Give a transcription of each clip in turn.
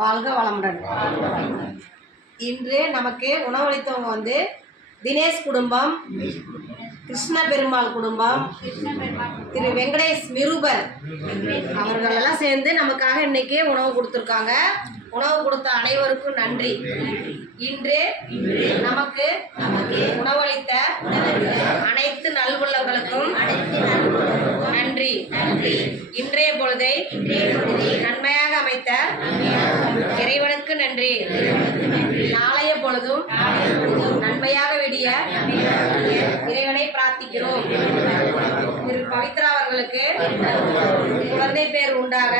வாழ்க வளமுடன். இன்று நமக்கு உணவளித்தவங்க தினேஷ் குடும்பம், கிருஷ்ண பெருமாள் குடும்பம், திரு வெங்கடேஷ் நிருபர் அவர்களெல்லாம் சேர்ந்து நமக்காக இன்னைக்கு உணவு கொடுத்துருக்காங்க. உணவு கொடுத்த அனைவருக்கும் நன்றி. இன்று நமக்கு உணவளித்த அனைத்து நல்வுள்ளங்களுக்கும் நன்றி. இன்றைய பொழுதை நன்மையாக அமைத்த இறைவனுக்கு நன்றி. நாளைய பொழுதும் நன்மையாக விடிய இறைவனை பிரார்த்திக்கிறோம். திரு பவித்ரா அவர்களுக்கு குழந்தை பேர் உண்டாக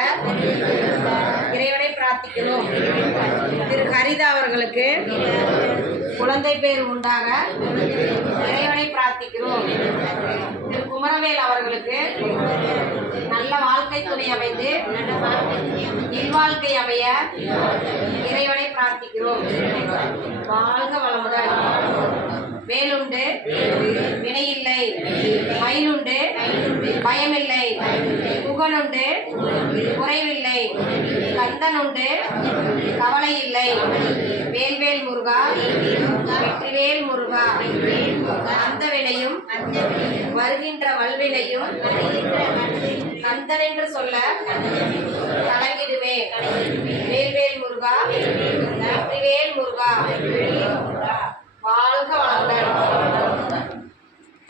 இறைவனை பிரார்த்திக்கிறோம். திரு ஹரிதா அவர்களுக்கு குழந்தை பேர் உண்டாக இறைவனை பிரார்த்திக்கிறோம். திரு குமரவேல் அவர்களுக்கு நல்ல வாழ்க்கை துணை அமைந்து இல்வாழ்க்கை அமைய இறைவனை பிரார்த்திக்கிறோம். வாழ்க வளமுடன். வேலுண்டு வினையில்லை, மயிலுண்டு பயமில்லை, புகழுண்டு குறைவில்லை, கந்தனுண்டு கவலை இல்லை. வேல்வேல் முருகா, வெற்றிவேல் முருகா. அந்த வினையும் வருகின்ற வல்வினையும் கந்தன் என்று சொல்ல